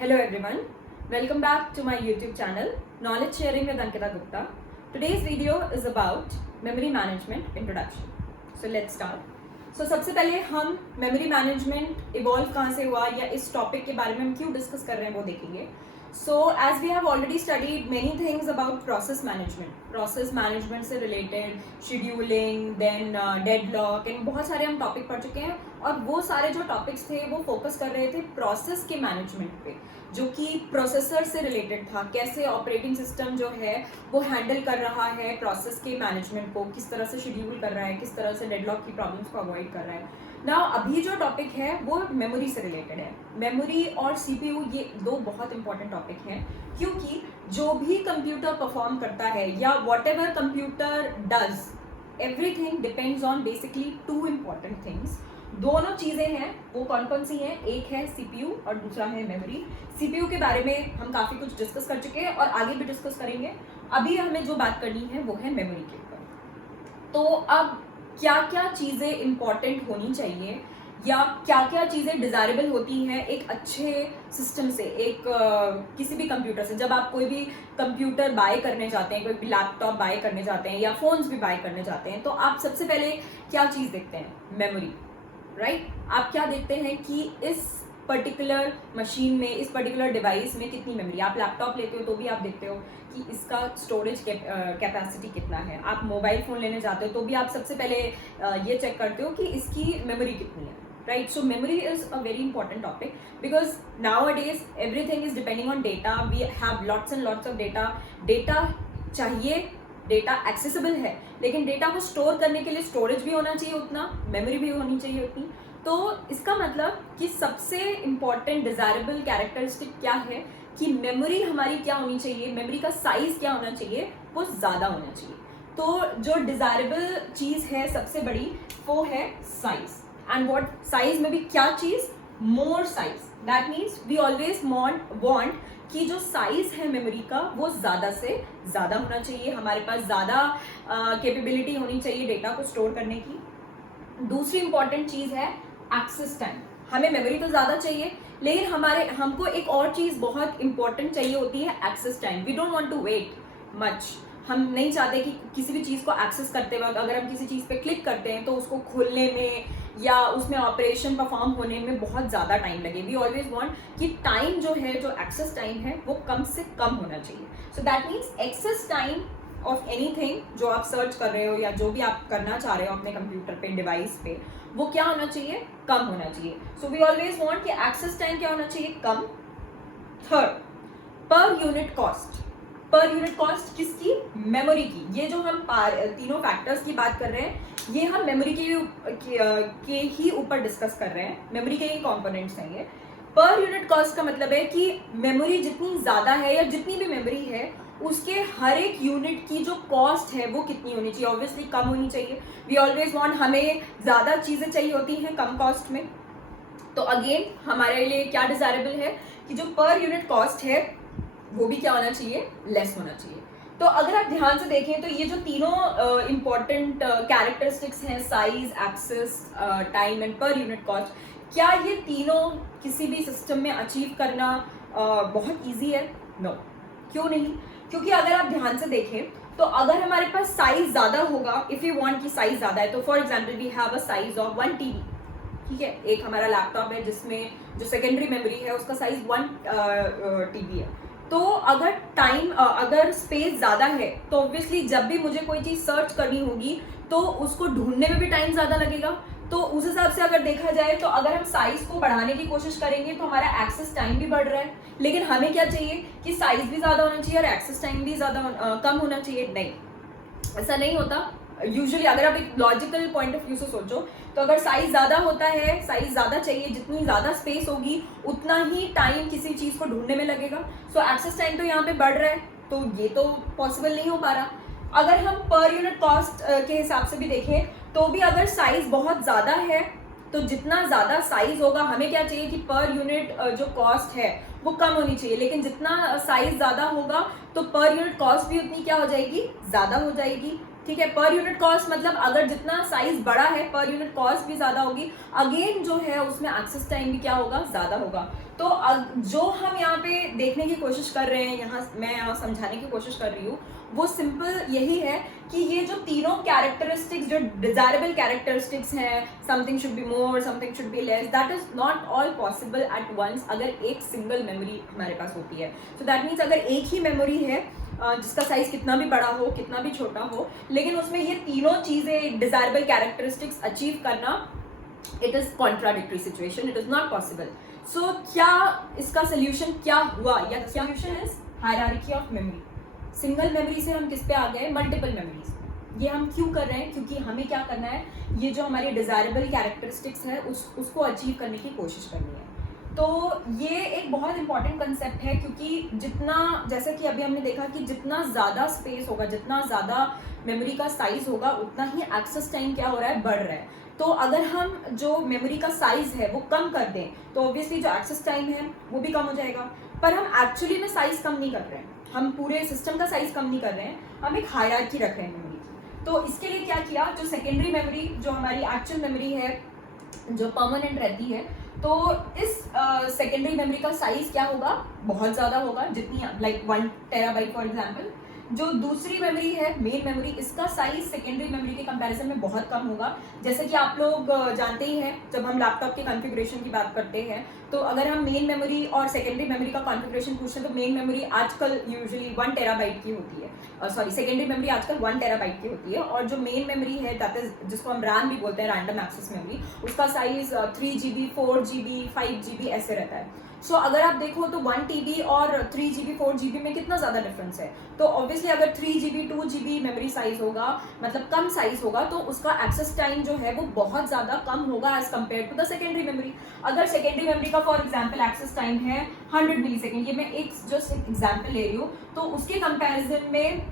Hello everyone, welcome back to my YouTube channel Knowledge Sharing with Ankita Gupta. Today's video is about memory management introduction. So let's start. So सबसे पहले हम memory management evolve कहाँ से हुआ या इस topic के बारे में हम क्यों discuss कर रहे हैं वो देखेंगे. So as we have already studied many things about process management से related scheduling, then deadlock and बहुत सारे हम topic पढ़ चुके हैं और वो सारे जो topics थे वो focus कर रहे थे process के management पे जो कि प्रोसेसर से रिलेटेड था. कैसे ऑपरेटिंग सिस्टम जो है वो हैंडल कर रहा है प्रोसेस के मैनेजमेंट को, किस तरह से शेड्यूल कर रहा है, किस तरह से डेडलॉक की प्रॉब्लम्स को अवॉइड कर रहा है. नाउ अभी जो टॉपिक है वो मेमोरी से रिलेटेड है. मेमोरी और सीपीयू ये दो बहुत इंपॉर्टेंट टॉपिक हैं क्योंकि जो भी कंप्यूटर परफॉर्म करता है या whatever computer does, everything depends on basically two important things. दोनों चीजें हैं, वो कौन कौन सी हैं? एक है सीपीयू और दूसरा है मेमोरी. सीपीयू के बारे में हम काफी कुछ डिस्कस कर चुके हैं और आगे भी डिस्कस करेंगे. अभी हमें जो बात करनी है वो है मेमोरी के ऊपर. तो अब क्या क्या चीजें इंपॉर्टेंट होनी चाहिए या क्या क्या चीजें डिजायरेबल होती हैं एक अच्छे सिस्टम से, एक किसी भी कंप्यूटर से. जब आप कोई भी कंप्यूटर बाय करने जाते हैं, कोई भी लैपटॉप बाय करने जाते हैं या फोन्स भी बाय करने जाते हैं, तो आप सबसे पहले क्या चीज देखते हैं? Memory, right? आप क्या देखते हैं कि इस पर्टिकुलर मशीन में, इस पर्टिकुलर डिवाइस में कितनी मेमोरी. आप लैपटॉप लेते हो तो भी आप देखते हो कि इसका स्टोरेज कैपेसिटी कितना है. आप मोबाइल फ़ोन लेने जाते हो तो भी आप सबसे पहले ये चेक करते हो कि इसकी मेमोरी कितनी है, right? So memory is a very important topic because nowadays everything is depending on data. We have lots and lots of data. Data चाहिए, डेटा एक्सेसिबल है, लेकिन डेटा को स्टोर करने के लिए स्टोरेज भी होना चाहिए उतना, मेमोरी भी होनी चाहिए उतनी. तो इसका मतलब कि सबसे इम्पॉर्टेंट डिजायरेबल कैरेक्टरिस्टिक क्या है कि मेमोरी हमारी क्या होनी चाहिए, मेमोरी का साइज क्या होना चाहिए, वो ज़्यादा होना चाहिए. तो जो डिजायरेबल चीज़ है सबसे बड़ी वो है साइज. एंड व्हाट साइज में भी क्या चीज़? More size. That means we always want कि जो साइज है मेमोरी का वो ज़्यादा से ज़्यादा होना चाहिए. हमारे पास ज़्यादा कैपेबिलिटी होनी चाहिए डेटा को स्टोर करने की. दूसरी इंपॉर्टेंट चीज़ है एक्सेस टाइम. हमें मेमोरी तो ज़्यादा चाहिए लेकिन हमको एक और चीज़ बहुत इंपॉर्टेंट चाहिए होती है, access time. We don't want to wait much. हम नहीं चाहते कि किसी भी चीज़ को एक्सेस करते वक्त अगर हम किसी चीज़ पे क्लिक करते हैं तो उसको खोलने में या उसमें ऑपरेशन परफॉर्म होने में बहुत ज़्यादा टाइम लगे. वी ऑलवेज वांट कि टाइम जो है, जो एक्सेस टाइम है वो कम से कम होना चाहिए. So that means access time of anything जो आप सर्च कर रहे हो या जो भी आप करना चाह रहे हो अपने कंप्यूटर पे, डिवाइस पे, वो क्या होना चाहिए? कम होना चाहिए. सो वी ऑलवेज वांट कि एक्सेस टाइम क्या होना चाहिए? कम. Third, per unit cost. Per unit cost किसकी? मेमोरी की. ये जो हम तीनों फैक्टर्स की बात कर रहे हैं ये हम मेमोरी के ही ऊपर डिस्कस कर रहे हैं. मेमोरी के ही कंपोनेंट्स हैं ये. पर यूनिट कॉस्ट का मतलब है कि मेमोरी जितनी ज़्यादा है या जितनी भी मेमोरी है उसके हर एक यूनिट की जो कॉस्ट है वो कितनी होनी चाहिए? ऑब्वियसली कम होनी चाहिए. वी ऑलवेज वांट, हमें ज़्यादा चीज़ें चाहिए होती हैं कम कॉस्ट में. तो अगेन हमारे लिए क्या डिजायरेबल है कि जो पर यूनिट कॉस्ट है वो भी क्या होना चाहिए? लेस होना चाहिए. तो अगर आप ध्यान से देखें तो ये जो तीनों इंपॉर्टेंट कैरेक्टरिस्टिक्स हैं, size, access time and per unit cost, क्या ये तीनों किसी भी सिस्टम में अचीव करना बहुत ईजी है? नो. क्यों नहीं? क्योंकि अगर आप ध्यान से देखें तो अगर हमारे पास साइज ज़्यादा होगा, इफ़ यू वांट कि साइज ज़्यादा है, तो for example we have a size of 1 TB. ठीक है, एक हमारा लैपटॉप है जिसमें जो सेकेंडरी मेमोरी है उसका साइज 1 TB है. तो अगर स्पेस ज़्यादा है तो ऑब्वियसली जब भी मुझे कोई चीज़ सर्च करनी होगी तो उसको ढूंढने में भी टाइम ज़्यादा लगेगा. तो उस हिसाब से अगर देखा जाए तो अगर हम साइज को बढ़ाने की कोशिश करेंगे तो हमारा एक्सेस टाइम भी बढ़ रहा है. लेकिन हमें क्या चाहिए कि साइज भी ज़्यादा होना चाहिए और एक्सेस टाइम भी ज़्यादा कम होना चाहिए. नहीं, ऐसा नहीं होता. यूजुअली अगर आप एक लॉजिकल पॉइंट ऑफ व्यू से सोचो तो अगर साइज ज़्यादा होता है, साइज ज़्यादा चाहिए, जितनी ज़्यादा स्पेस होगी उतना ही टाइम किसी चीज़ को ढूंढने में लगेगा. सो एक्सेस टाइम तो यहाँ पे बढ़ रहा है, तो ये तो पॉसिबल नहीं हो पा रहा. अगर हम पर यूनिट कॉस्ट के हिसाब से भी देखें तो भी अगर साइज बहुत ज़्यादा है तो जितना ज़्यादा साइज होगा हमें क्या चाहिए कि पर यूनिट जो कॉस्ट है वो कम होनी चाहिए. लेकिन जितना साइज ज़्यादा होगा तो पर यूनिट कॉस्ट भी उतनी क्या हो जाएगी? ज़्यादा हो जाएगी. ठीक है। पर यूनिट कॉस्ट मतलब अगर जितना साइज बड़ा है पर यूनिट कॉस्ट भी ज्यादा होगी, अगेन जो है उसमें एक्सेस टाइम भी क्या होगा, ज्यादा होगा। तो जो हम यहाँ पे देखने की कोशिश कर रहे हैं, मैं यहाँ समझाने की कोशिश कर रही हूँ, वो सिंपल यही है कि ये जो तीनों कैरेक्टरिस्टिक्स, जो डिजायरेबल कैरेक्टरिस्टिक्स हैं, something should be more, something should be less, that is not all possible at once अगर एक सिंगल मेमोरी हमारे पास होती है। सो दैट मीन्स अगर एक ही मेमोरी है जिसका साइज कितना भी बड़ा हो, कितना भी छोटा हो, लेकिन उसमें ये तीनों चीजें, डिजायरेबल कैरेक्टरिस्टिक्स अचीव करना, it is contradictory situation, it is not possible. So क्या इसका सोल्यूशन क्या हुआ, या solution is hierarchy of memory. Single memory से हम किस पे आ गए, मल्टीपल मेमोरीज। ये हम क्यों कर रहे हैं, क्योंकि हमें क्या करना है, ये जो हमारी डिजायरेबल कैरेक्टरिस्टिक्स है उसको अचीव करने की कोशिश करनी है। तो ये एक बहुत इंपॉर्टेंट कंसेप्ट है, क्योंकि जितना, जैसे कि अभी हमने देखा कि जितना ज़्यादा स्पेस होगा, जितना ज़्यादा मेमोरी का साइज होगा, उतना ही एक्सेस टाइम क्या हो रहा है, बढ़ रहा है। तो अगर हम जो मेमोरी का साइज है वो कम कर दें तो ऑब्वियसली जो एक्सेस टाइम है वो भी कम हो जाएगा। पर हम एक्चुअली में साइज कम नहीं कर रहे हैं, हम पूरे सिस्टम का साइज कम नहीं कर रहे हैं, हम एक हायरार्की रख रहे हैं मेमोरी की। तो इसके लिए क्या किया, जो सेकेंडरी मेमोरी, जो हमारी एक्चुअल मेमोरी है, जो परमानेंट रहती है, तो इस सेकेंडरी मेमोरी का साइज क्या होगा, बहुत ज़्यादा होगा, जितनी लाइक 1 टेराबाइट फॉर एग्जाम्पल। जो दूसरी मेमोरी है, मेन मेमोरी, इसका साइज सेकेंडरी मेमोरी के कंपैरिजन में बहुत कम होगा। जैसे कि आप लोग जानते ही हैं, जब हम लैपटॉप के कॉन्फ़िगरेशन की बात करते हैं, तो अगर हम मेन मेमोरी और सेकेंडरी मेमोरी का कॉन्फ़िगरेशन पूछते हैं, तो मेन मेमोरी आजकल यूजुअली 1 टेराबाइट की होती है, सॉरी सेकेंडरी मेमोरी आजकल 1 टेराबाइट की होती है, और जो मेन मेमोरी है, दैट इज जिसको हम रैम भी बोलते हैं, रैंडम एक्सेस मेमोरी, उसका साइज 3 GB, 4 GB, 5 GB ऐसे रहता है। सो अगर आप देखो तो 1 TB और 3 GB, 4 GB में कितना ज़्यादा डिफरेंस है। तो ऑब्वियसली अगर 3 GB, 2 GB मेमोरी साइज होगा, मतलब कम साइज होगा, तो उसका एक्सेस टाइम जो है वो बहुत ज़्यादा कम होगा as compare to the secondary memory. अगर सेकेंडरी मेमोरी का फॉर एग्जाम्पल एक्सेस टाइम है 100 मिलीसेकेंड, ये मैं एक जस्ट एग्जाम्पल ले रही हूँ, तो उसके कंपेरिजन में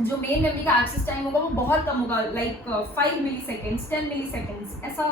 जो मेन मेमोरी का एक्सेस टाइम होगा वो बहुत कम होगा, लाइक 5 मिलीसेकेंड्स, 10 मिलीसेकेंड्स, ऐसा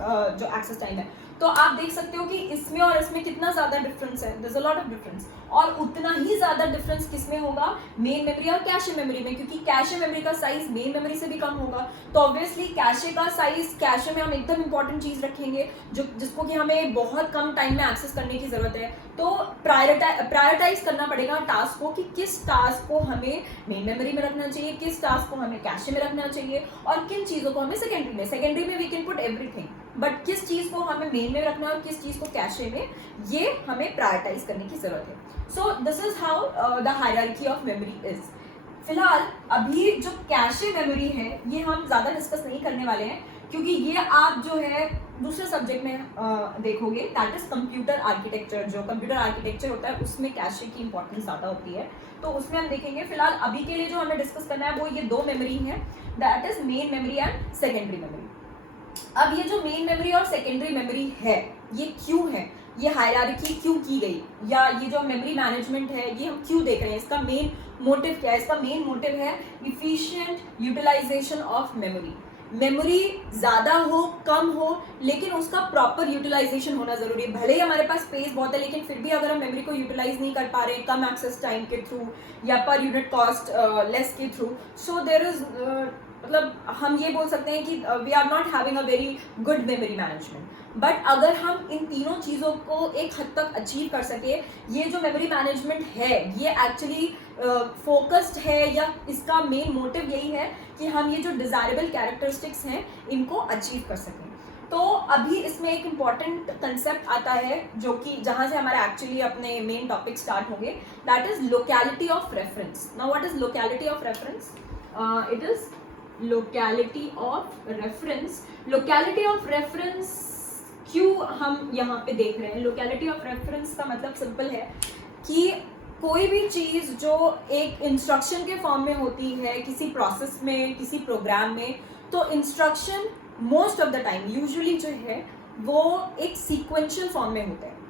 जो एक्सेस टाइम है। तो आप देख सकते हो कि इसमें और इसमें कितना ज्यादा डिफरेंस है, there is a lot of difference. और उतना ही ज्यादा डिफरेंस किसमें होगा, मेन मेमोरी और कैशे मेमोरी में, क्योंकि कैशे मेमोरी का साइज मेन मेमोरी से भी कम होगा। तो ऑब्वियसली कैशे का साइज, कैशे में हम एकदम इंपॉर्टेंट चीज रखेंगे जिसको कि हमें बहुत कम टाइम में एक्सेस करने की जरूरत है। तो प्रायोरिटाइज करना पड़ेगा टास्क को, कि किस टास्क को हमें मेन मेमोरी में रखना चाहिए, किस टास्क को हमें कैशे में रखना चाहिए, और किन चीजों को हमें सेकेंडरी में we can put everything, but किस चीज को हमें मेन में रखना है और किस चीज को कैशे में, ये हमें प्रायोरिटाइज करने की जरूरत है। So this is how the hierarchy of memory is. फिलहाल अभी जो कैशे मेमोरी है ये हम ज्यादा डिस्कस नहीं करने वाले हैं, क्योंकि ये आप जो है दूसरे सब्जेक्ट में देखोगे, दैट इज कंप्यूटर आर्किटेक्चर। जो कंप्यूटर आर्किटेक्चर होता है उसमें कैशे की इंपॉर्टेंस ज़्यादा होती है, तो उसमें हम देखेंगे। फिलहाल अभी के लिए जो हमें डिस्कस करना है वो ये 2 मेमोरी हैं, that is main memory and secondary memory. अब ये जो मेन मेमोरी और सेकेंडरी मेमोरी है, ये क्यों है, ये हायरार्की क्यों की गई, या ये जो मेमोरी मैनेजमेंट है ये हम क्यों देख रहे हैं, इसका मेन मोटिव क्या है? इसका मेन मोटिव है efficient utilization of memory. Memory ज़्यादा हो कम हो, लेकिन उसका प्रॉपर यूटिलाइजेशन होना जरूरी है। भले ही हमारे पास स्पेस बहुत है, लेकिन फिर भी अगर हम मेमोरी को यूटिलाइज नहीं कर पा रहे कम एक्सेस टाइम के थ्रू या पर यूनिट कॉस्ट लेस के थ्रू, सो देयर इज मतलब हम ये बोल सकते हैं कि we are not having a very good memory management. But अगर हम इन तीनों चीज़ों को एक हद तक अचीव कर सके, ये जो मेमोरी मैनेजमेंट है ये एक्चुअली फोकस्ड है, या इसका मेन मोटिव यही है कि हम ये जो डिजायरेबल कैरेक्टरिस्टिक्स हैं इनको अचीव कर सकें। तो अभी इसमें एक इम्पॉर्टेंट कंसेप्ट आता है जो कि जहाँ से हमारे एक्चुअली अपने मेन टॉपिक स्टार्ट होंगे, that is locality of reference. Now what is locality of reference? It is locality of reference. Locality of reference क्यों हम यहाँ पे देख रहे हैं? लोकेलिटी ऑफ रेफरेंस का मतलब सिंपल है कि कोई भी चीज़ जो एक इंस्ट्रक्शन के फॉर्म में होती है किसी प्रोसेस में, किसी प्रोग्राम में, तो instruction most of the time usually जो है वो एक सीक्वेंशियल फॉर्म में होता है।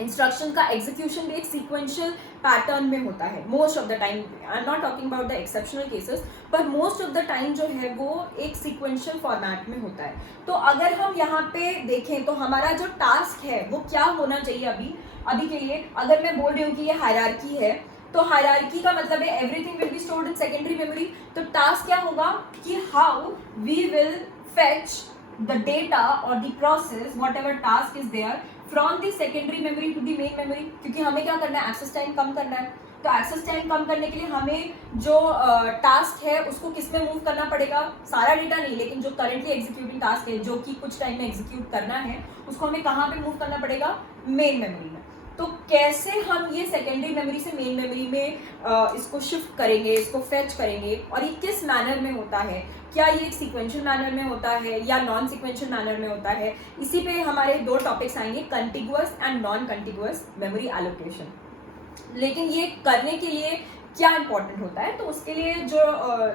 इंस्ट्रक्शन का एग्जीक्यूशन भी एक सीक्वेंशियल पैटर्न में होता है most of the time. I am not talking about the exceptional cases, पर मोस्ट ऑफ द टाइम जो है वो एक सीक्वेंशियल फॉर्मेट में होता है। तो अगर हम यहाँ पे देखें तो हमारा जो टास्क है वो क्या होना चाहिए अभी के लिए? अगर मैं बोल रही हूँ कि ये हायरार्की है, तो हायरार्की का मतलब है everything will be stored in secondary memory. तो टास्क क्या होगा कि how we will fetch the data और the process whatever task is there from the secondary memory to the main memory, क्योंकि हमें क्या करना है, एक्सेस टाइम कम करना है। तो एक्सेस टाइम कम करने के लिए हमें जो टास्क है उसको किस में मूव करना पड़ेगा, सारा डेटा नहीं लेकिन जो करेंटली एग्जीक्यूटिंग टास्क है जो कि कुछ टाइम में एग्जीक्यूट करना है उसको हमें कहाँ पे मूव करना पड़ेगा, मेन मेमोरी में। तो कैसे हम ये सेकेंडरी मेमोरी से मेन मेमोरी में इसको शिफ्ट करेंगे, इसको फेच करेंगे, और ये किस मैनर में होता है, क्या ये एक सीक्वेंशियल मैनर में होता है या नॉन सीक्वेंशियल मैनर में होता है, इसी पे हमारे दो टॉपिक्स आएंगे, contiguous and non contiguous memory allocation. लेकिन ये करने के लिए क्या इंपॉर्टेंट होता है, तो उसके लिए जो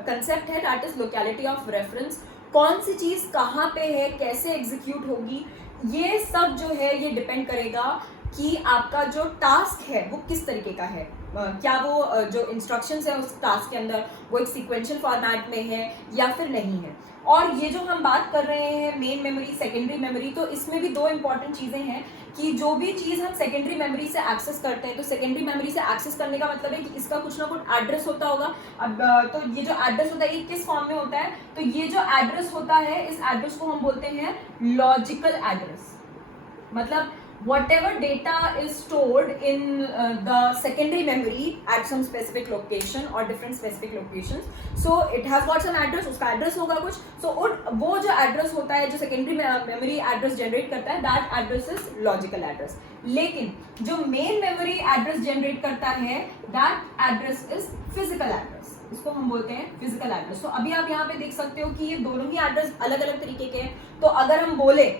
कंसेप्ट है that is locality of reference, कौन सी चीज़ कहाँ पे है, कैसे एग्जीक्यूट होगी, ये सब जो है ये डिपेंड करेगा कि आपका जो टास्क है वो किस तरीके का है, क्या वो जो इंस्ट्रक्शंस है उस टास्क के अंदर वो एक सीक्वेंशियल फॉर्मेट में है या फिर नहीं है। और ये जो हम बात कर रहे हैं मेन मेमोरी सेकेंडरी मेमोरी, तो इसमें भी दो इंपॉर्टेंट चीज़ें हैं कि जो भी चीज़ हम सेकेंडरी मेमोरी से एक्सेस करते हैं, तो सेकेंडरी मेमोरी से एक्सेस करने का मतलब है कि इसका कुछ ना कुछ एड्रेस होता होगा। अब तो ये जो एड्रेस होता है ये किस फॉर्म में होता है, तो ये जो एड्रेस होता है इस एड्रेस को हम बोलते हैं लॉजिकल एड्रेस। मतलब whatever data is stored in the secondary memory at some specific location or different specific locations, so it has got some address, उसका address होगा कुछ, so वो जो address होता है जो secondary memory address generate करता है that address is logical address। लेकिन जो main memory address generate करता है that address is physical address, इसको हम बोलते हैं physical address। तो अभी आप यहाँ पे देख सकते हो कि ये दोनों ही address अलग अलग तरीके के हैं। तो अगर हम बोले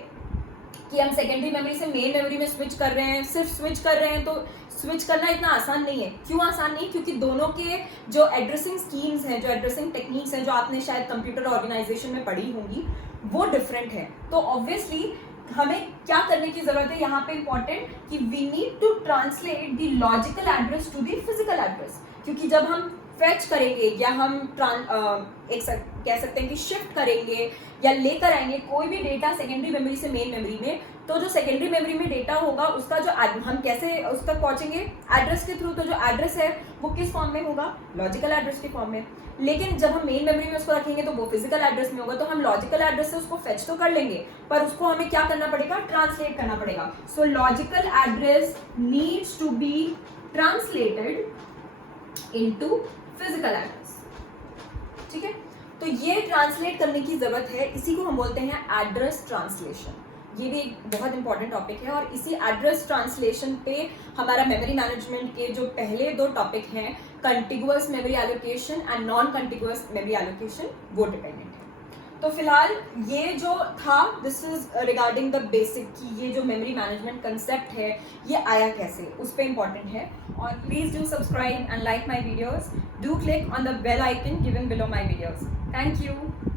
कि हम सेकेंडरी मेमोरी से मेन मेमोरी में स्विच कर रहे हैं, सिर्फ स्विच कर रहे हैं, तो स्विच करना इतना आसान नहीं है। क्यों आसान नहीं? क्योंकि दोनों के जो एड्रेसिंग स्कीम्स हैं, जो एड्रेसिंग टेक्निक्स हैं, जो आपने शायद कंप्यूटर ऑर्गेनाइजेशन में पढ़ी होंगी, वो डिफरेंट है। तो ऑब्वियसली हमें क्या करने की जरूरत है यहाँ पे इंपॉर्टेंट कि we need to translate the logical address to the physical address. क्योंकि जब हम फेच करेंगे या हम कह सकते हैं कि शिफ्ट करेंगे या लेकर आएंगे कोई भी डेटा सेकेंडरी मेमोरी से मेन मेमोरी में, तो जो सेकेंडरी मेमोरी में डेटा होगा उसका जो हम कैसे उस तक पहुंचेंगे, एड्रेस के थ्रू। तो जो एड्रेस है वो किस फॉर्म में होगा, लॉजिकल एड्रेस के फॉर्म में। लेकिन जब हम मेन मेमोरी में उसको रखेंगे तो वो फिजिकल एड्रेस में होगा। तो हम लॉजिकल एड्रेस से उसको फेच तो कर लेंगे, पर उसको हमें क्या करना पड़ेगा, ट्रांसलेट करना पड़ेगा। So logical address needs to be translated into physical address. ठीक है, तो ये ट्रांसलेट करने की जरूरत है, इसी को हम बोलते हैं एड्रेस ट्रांसलेशन। ये भी एक बहुत इंपॉर्टेंट टॉपिक है और इसी एड्रेस ट्रांसलेशन पे हमारा मेमोरी मैनेजमेंट के जो पहले दो टॉपिक हैं, contiguous memory allocation and non contiguous memory allocation, वो डिपेंडेंट है। तो फिलहाल ये जो था this is regarding the basic कि ये जो मेमोरी मैनेजमेंट कंसेप्ट है ये आया कैसे, उस पर इंपॉर्टेंट है। और please do subscribe and like my videos, do click on the bell icon given below my videos. Thank you.